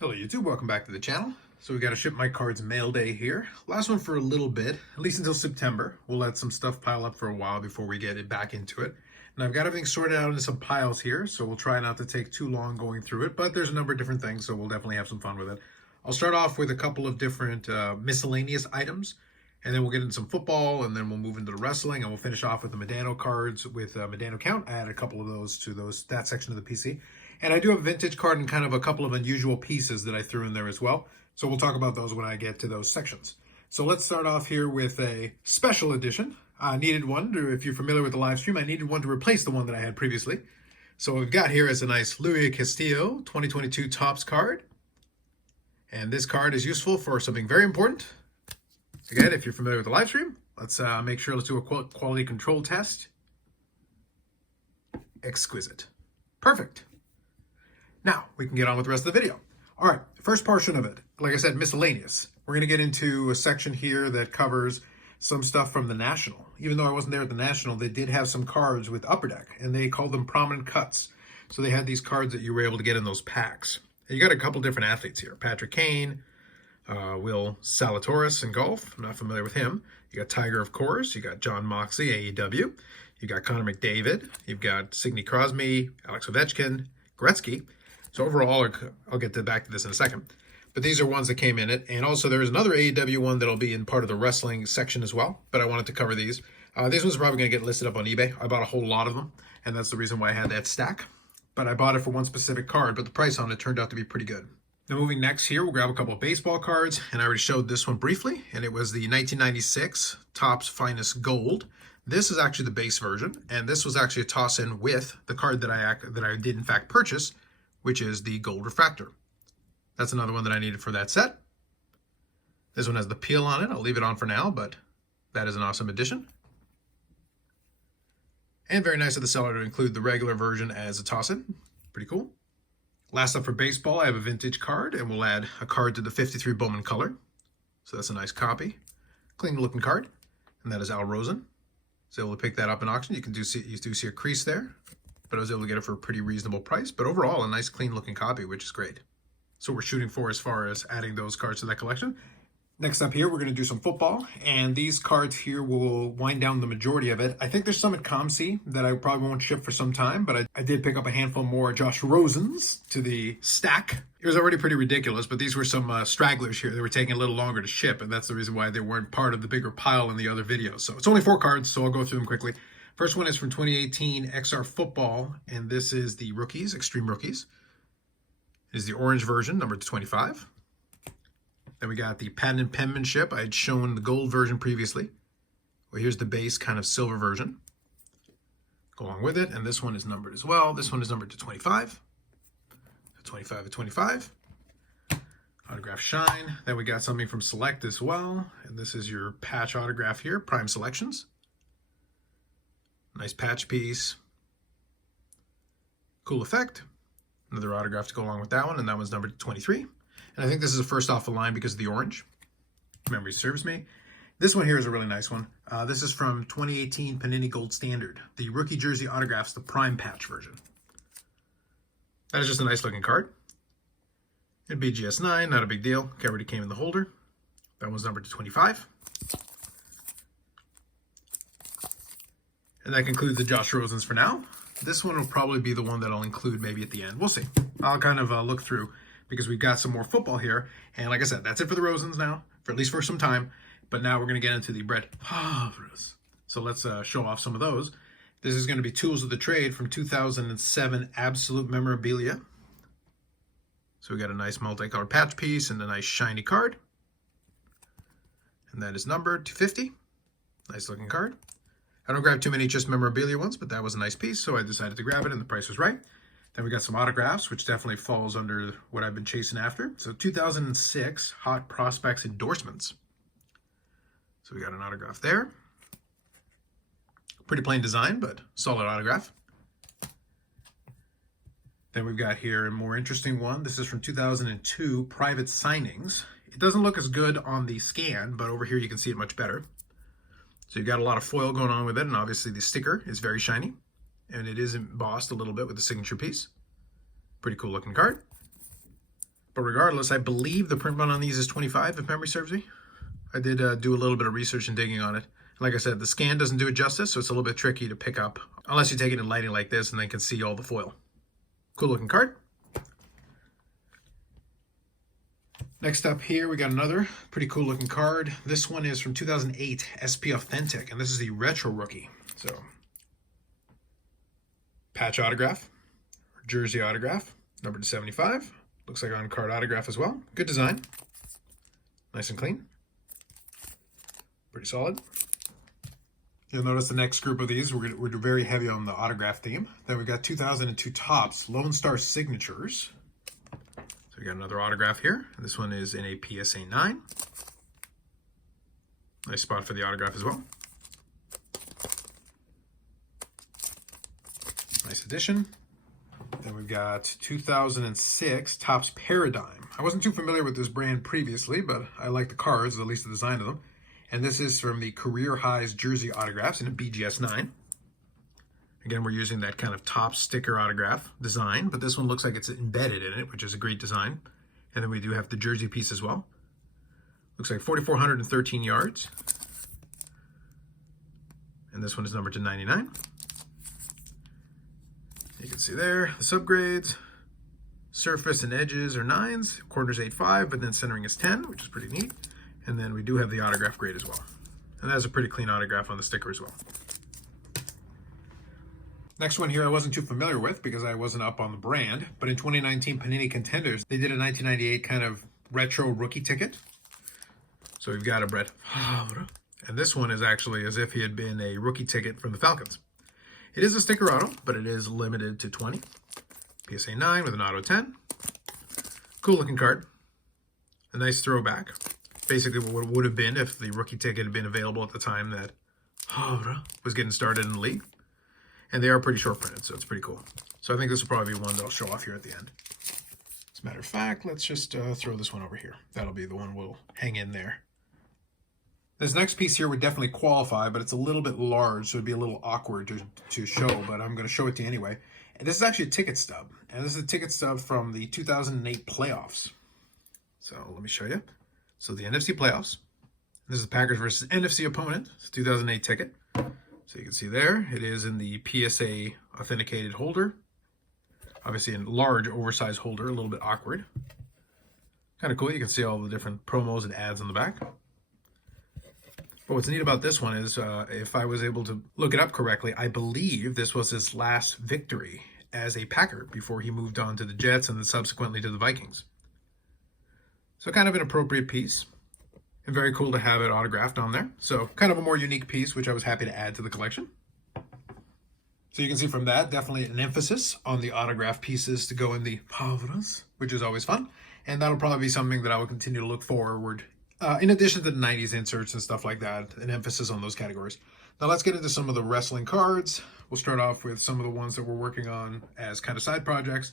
Hello YouTube, welcome back to the channel. So we got a ShipmyCards mail day here. Last one for a little bit, at least until September. We'll let some stuff pile up for a while before we get it back into it. And I've got everything sorted out into some piles here, so we'll try not to take too long going through it, but there's a number of different things, so we'll definitely have some fun with it. I'll start off with a couple of different miscellaneous items, and then we'll get into some football, and then we'll move into the wrestling, and we'll finish off with the Medano cards with Medano Count. I added a couple of those to that section of the PC. And I do have a vintage card and kind of a couple of unusual pieces that I threw in there as well. So we'll talk about those when I get to those sections. So let's start off here with a special edition. I needed one, if you're familiar with the live stream, I needed one to replace the one that I had previously. So what we've got here is a nice Louis Castillo 2022 Topps card. And this card is useful for something very important. Again, if you're familiar with the live stream, let's make sure, let's do a quality control test. Exquisite. Perfect. Now, we can get on with the rest of the video. All right, first portion of it, like I said, miscellaneous. We're going to get into a section here that covers some stuff from the National. Even though I wasn't there at the National, they did have some cards with Upper Deck, and they called them prominent cuts. So they had these cards that you were able to get in those packs. And you got a couple different athletes here. Patrick Kane, Will Zalatoris in golf. I'm not familiar with him. You got Tiger, of course. You got John Moxley, AEW. You got Connor McDavid. You've got Sidney Crosby, Alex Ovechkin, Gretzky. So overall, I'll get back to this in a second. But these are ones that came in it. And also there is another AEW one that'll be in part of the wrestling section as well. But I wanted to cover these. These ones are probably going to get listed up on eBay. I bought a whole lot of them. And that's the reason why I had that stack. But I bought it for one specific card. But the price on it turned out to be pretty good. Now moving next here, we'll grab a couple of baseball cards. And I already showed this one briefly. And it was the 1996 Topps Finest Gold. This is actually the base version. And this was actually a toss-in with the card that I did in fact purchase, which is the Gold Refractor. That's another one that I needed for that set. This one has the peel on it. I'll leave it on for now, but that is an awesome addition. And very nice of the seller to include the regular version as a toss-in. Pretty cool. Last up for baseball, I have a vintage card, and we'll add a card to the 53 Bowman color. So that's a nice copy. Clean looking card. And that is Al Rosen. So able to pick that up in auction. You do see a crease there, but I was able to get it for a pretty reasonable price. But overall, a nice clean looking copy, which is great. So we're shooting for as far as adding those cards to that collection. Next up here, we're going to do some football, and these cards here will wind down the majority of it. I think there's some at ComC that I probably won't ship for some time, but I did pick up a handful more Josh Rosens to the stack. It was already pretty ridiculous, but these were some stragglers here. They were taking a little longer to ship, and that's the reason why they weren't part of the bigger pile in the other videos. So it's only 4 cards, so I'll go through them quickly. First one is from 2018 XR Football, and this is the Rookies, Extreme Rookies. It is the orange version, numbered to 25. Then we got the patent penmanship. I had shown the gold version previously. Well, here's the base kind of silver version. Go along with it, and this one is numbered as well. This one is numbered to 25. 25 to 25. Autograph Shine. Then we got something from Select as well, and this is your patch autograph here, Prime Selections. Nice patch piece. Cool effect. Another autograph to go along with that one, and that one's numbered to 23. And I think this is the first off the line because of the orange. Memory serves me. This one here is a really nice one. This is from 2018 Panini Gold Standard. The rookie jersey autographs, the Prime Patch version. That is just a nice looking card. In BGS 9, not a big deal. Okay, already came in the holder. That one's numbered to 25. And that concludes the Josh Rosens for now. This one will probably be the one that I'll include maybe at the end. We'll see. I'll kind of look through because we've got some more football here. And like I said, that's it for the Rosens now, for at least for some time. But now we're going to get into the Britt Baker. So let's show off some of those. This is going to be Tools of the Trade from 2007 Absolute Memorabilia. So we got a nice multicolored patch piece and a nice shiny card. And that is numbered to 50. Nice looking card. I don't grab too many just memorabilia ones, but that was a nice piece, so I decided to grab it, and the price was right. Then we got some autographs, which definitely falls under what I've been chasing after. So 2006 Hot Prospects Endorsements. So we got an autograph there. Pretty plain design, but solid autograph. Then we've got here a more interesting one. This is from 2002 Private Signings. It doesn't look as good on the scan, but over here you can see it much better. So you've got a lot of foil going on with it, and obviously the sticker is very shiny. And it is embossed a little bit with the signature piece. Pretty cool looking card. But regardless, I believe the print run on these is 25, if memory serves me. I did do a little bit of research and digging on it. Like I said, the scan doesn't do it justice, so it's a little bit tricky to pick up, unless you take it in lighting like this and then can see all the foil. Cool looking card. Next up here, we got another pretty cool looking card. This one is from 2008, SP Authentic, and this is the Retro Rookie. So, patch autograph, jersey autograph, numbered to 75. Looks like on card autograph as well. Good design. Nice and clean. Pretty solid. You'll notice the next group of these, we're very heavy on the autograph theme. Then we've got 2002 Topps Lone Star Signatures. We got another autograph here. This one is in a PSA 9. Nice spot for the autograph as well. Nice addition. Then we've got 2006 Topps Paradigm. I wasn't too familiar with this brand previously, but I like the cards, at least the design of them. And this is from the Career Highs jersey autographs in a BGS 9. Again, we're using that kind of top sticker autograph design, but this one looks like it's embedded in it, which is a great design. And then we do have the jersey piece as well. Looks like 4,413 yards. And this one is numbered to 99. You can see there, the subgrades. Surface and edges are 9s, corners 8.5, but then centering is 10, which is pretty neat. And then we do have the autograph grade as well. And that has a pretty clean autograph on the sticker as well. Next one here I wasn't too familiar with because I wasn't up on the brand, but in 2019 Panini Contenders, they did a 1998 kind of retro rookie ticket. So we've got a Britt Baker, and this one is actually as if he had been a rookie ticket from the Falcons. It is a sticker auto, but it is limited to 20. PSA 9 with an auto 10. Cool looking card. A nice throwback. Basically what it would have been if the rookie ticket had been available at the time that Favre was getting started in the league. And they are pretty short printed, so it's pretty cool. So I think this will probably be one that I'll show off here at the end. As a matter of fact, let's just throw this one over here. That'll be the one we'll hang in there. This next piece here would definitely qualify, but it's a little bit large, so it'd be a little awkward to show, but I'm going to show it to you anyway. And this is actually a ticket stub, and this is a ticket stub from the 2008 playoffs. So let me show you. So the NFC playoffs. This is the Packers versus NFC opponent. It's a 2008 ticket. So you can see there, it is in the PSA authenticated holder. Obviously a large oversized holder, a little bit awkward. Kind of cool, you can see all the different promos and ads on the back. But what's neat about this one is, if I was able to look it up correctly, I believe this was his last victory as a Packer before he moved on to the Jets and then subsequently to the Vikings. So kind of an appropriate piece. And very cool to have it autographed on there. So kind of a more unique piece, which I was happy to add to the collection. So you can see from that, definitely an emphasis on the autograph pieces to go in the Favres, which is always fun. And that'll probably be something that I will continue to look forward. In addition to the 90s inserts and stuff like that, an emphasis on those categories. Now let's get into some of the wrestling cards. We'll start off with some of the ones that we're working on as kind of side projects.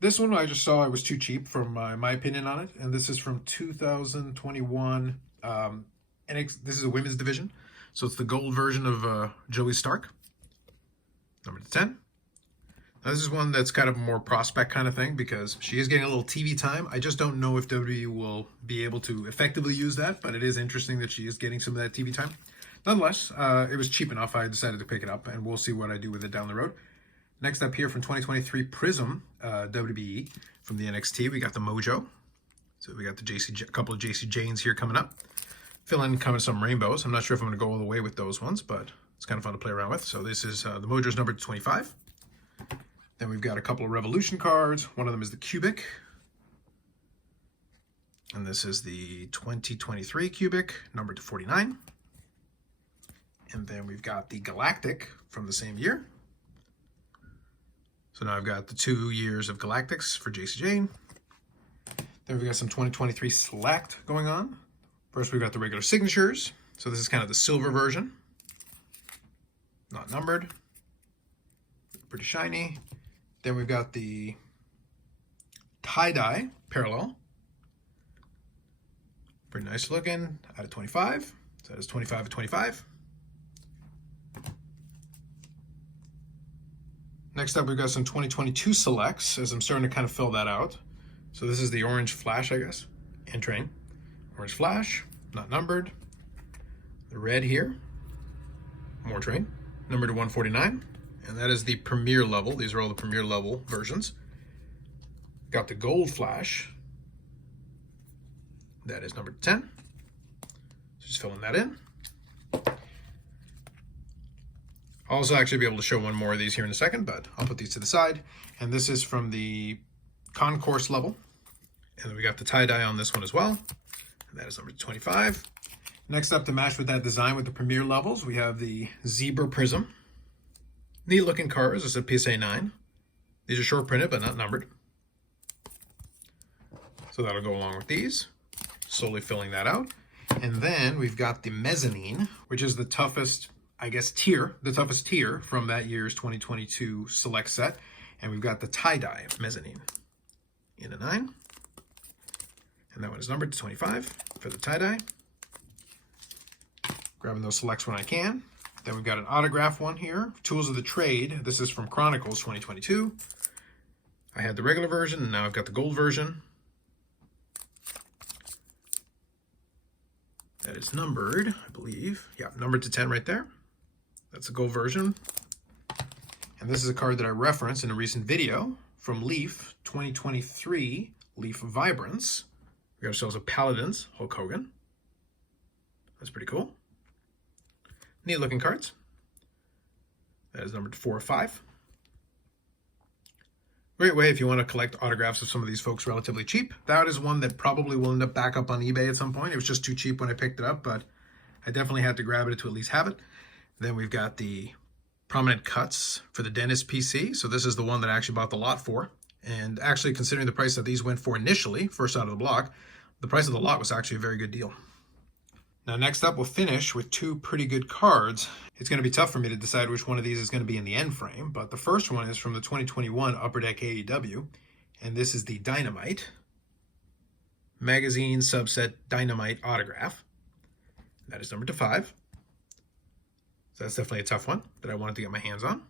This one I just saw it was too cheap from my opinion on it, and this is from 2021. And this is a women's division, so it's the gold version of Joey Stark, number 10. Now this is one that's kind of a more prospect kind of thing because she is getting a little TV time. I just don't know if WWE will be able to effectively use that, but it is interesting that she is getting some of that TV time. Nonetheless, it was cheap enough. I decided to pick it up, and we'll see what I do with it down the road. Next up here from 2023 Prism WWE from the NXT, we got the Mojo. So we got the couple of JC Janes here coming up. Fill in kind of some rainbows. I'm not sure if I'm going to go all the way with those ones, but it's kind of fun to play around with. So this is the Mojo's numbered to 25. Then we've got a couple of Revolution cards. One of them is the Cubic. And this is the 2023 Cubic, numbered to 49. And then we've got the Galactic from the same year. So now I've got the 2 years of Galactics for JC Jane. Then we've got some 2023 Select going on. First we've got the regular signatures. So this is kind of the silver version. Not numbered. Pretty shiny. Then we've got the tie-dye parallel. Pretty nice looking, out of 25. So that is 25 of 25. Next up, we've got some 2022 selects, as I'm starting to kind of fill that out. So this is the orange flash, I guess, and train. Orange flash, not numbered. The red here, more train, numbered to 149. And that is the premier level. These are all the premier level versions. Got the gold flash. That is numbered to 10. So just filling that in. I'll also actually be able to show one more of these here in a second, but I'll put these to the side. And this is from the concourse level. And then we got the tie-dye on this one as well. And that is number 25. Next up, to match with that design with the premier levels, we have the zebra prism. Neat looking cars. This is a PSA 9. These are short printed, but not numbered. So that'll go along with these. Slowly filling that out. And then we've got the mezzanine, which is the toughest, I guess, tier, the toughest tier from that year's 2022 select set. And we've got the tie-dye mezzanine in a 9. And that one is numbered to 25 for the tie-dye. Grabbing those selects when I can. Then we've got an autograph one here, Tools of the Trade. This is from Chronicles 2022. I had the regular version, and now I've got the gold version. That is numbered, I believe. Yeah, numbered to 10 right there. That's the gold version. And this is a card that I referenced in a recent video from Leaf 2023, Leaf Vibrance. We got ourselves a Paladins, Hulk Hogan. That's pretty cool. Neat looking cards. That is numbered to 4 or 5. Great way if you want to collect autographs of some of these folks relatively cheap. That is one that probably will end up back up on eBay at some point. It was just too cheap when I picked it up, but I definitely had to grab it to at least have it. Then we've got the prominent cuts for the Dentist PC. So this is the one that I actually bought the lot for. And actually, considering the price that these went for initially, first out of the block, the price of the lot was actually a very good deal. Now, next up, we'll finish with 2 pretty good cards. It's going to be tough for me to decide which one of these is going to be in the end frame, but the first one is from the 2021 Upper Deck AEW, and this is the Dynamite Magazine Subset Dynamite Autograph. That is numbered to 5. So that's definitely a tough one that I wanted to get my hands on.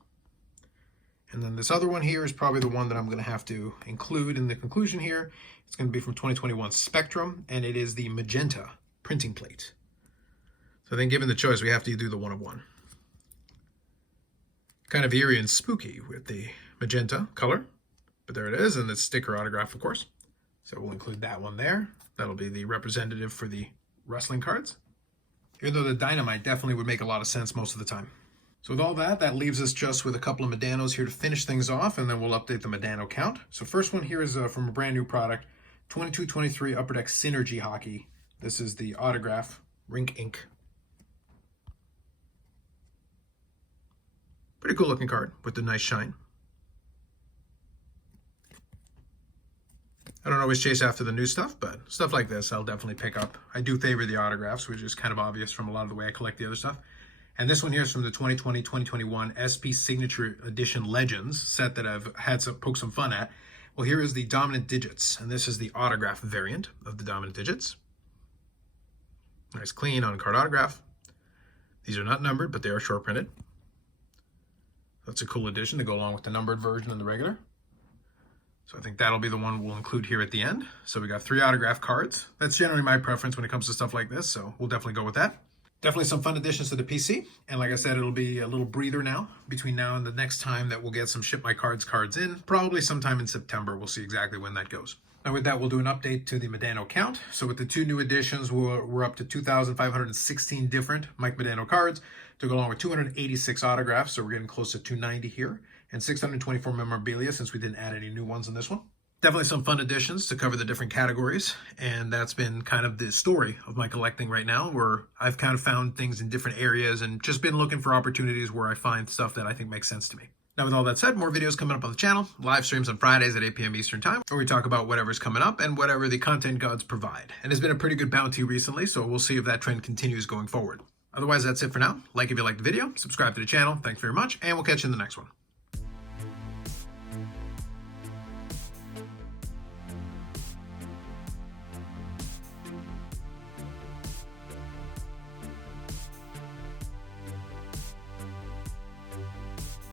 And then this other one here is probably the one that I'm going to have to include in the conclusion here. It's going to be from 2021 Spectrum, and it is the Magenta printing plate. So I think given the choice, we have to do the 1 of 1. Kind of eerie and spooky with the magenta color, but there it is, and the sticker autograph, of course. So we'll include that one there. That'll be the representative for the wrestling cards. Even though the Dynamite definitely would make a lot of sense most of the time. So with all that, that leaves us just with a couple of Medanos here to finish things off, and then we'll update the Medano count. So first one here is from a brand new product, 22-23 Upper Deck Synergy Hockey. This is the autograph, Rink Ink. Pretty cool looking card with the nice shine. I don't always chase after the new stuff, but stuff like this I'll definitely pick up. I do favor the autographs, which is kind of obvious from a lot of the way I collect the other stuff. And this one here is from the 2020-2021 SP Signature Edition Legends set that I've had poked some fun at. Well, here is the Dominant Digits, and this is the autograph variant of the Dominant Digits. Nice clean on-card autograph. These are not numbered, but they are short printed. That's a cool addition to go along with the numbered version and the regular. So I think that'll be the one we'll include here at the end. So we got 3 autograph cards. That's generally my preference when it comes to stuff like this, so we'll definitely go with that. Definitely some fun additions to the PC. And like I said, it'll be a little breather now between now and the next time that we'll get some ShipmyCards cards in. Probably sometime in September. We'll see exactly when that goes. Now with that, we'll do an update to the Medano count. So with the 2 new additions, we're up to 2,516 different Mike Medano cards to go along with 286 autographs. So we're getting close to 290 here, and 624 memorabilia since we didn't add any new ones in this one. Definitely some fun additions to cover the different categories, and that's been kind of the story of my collecting right now, where I've kind of found things in different areas and just been looking for opportunities where I find stuff that I think makes sense to me. Now, with all that said, more videos coming up on the channel, live streams on Fridays at 8 p.m. Eastern Time, where we talk about whatever's coming up and whatever the content gods provide. And it's been a pretty good bounty recently, so we'll see if that trend continues going forward. Otherwise, that's it for now. Like if you liked the video, subscribe to the channel. Thanks very much, and we'll catch you in the next one.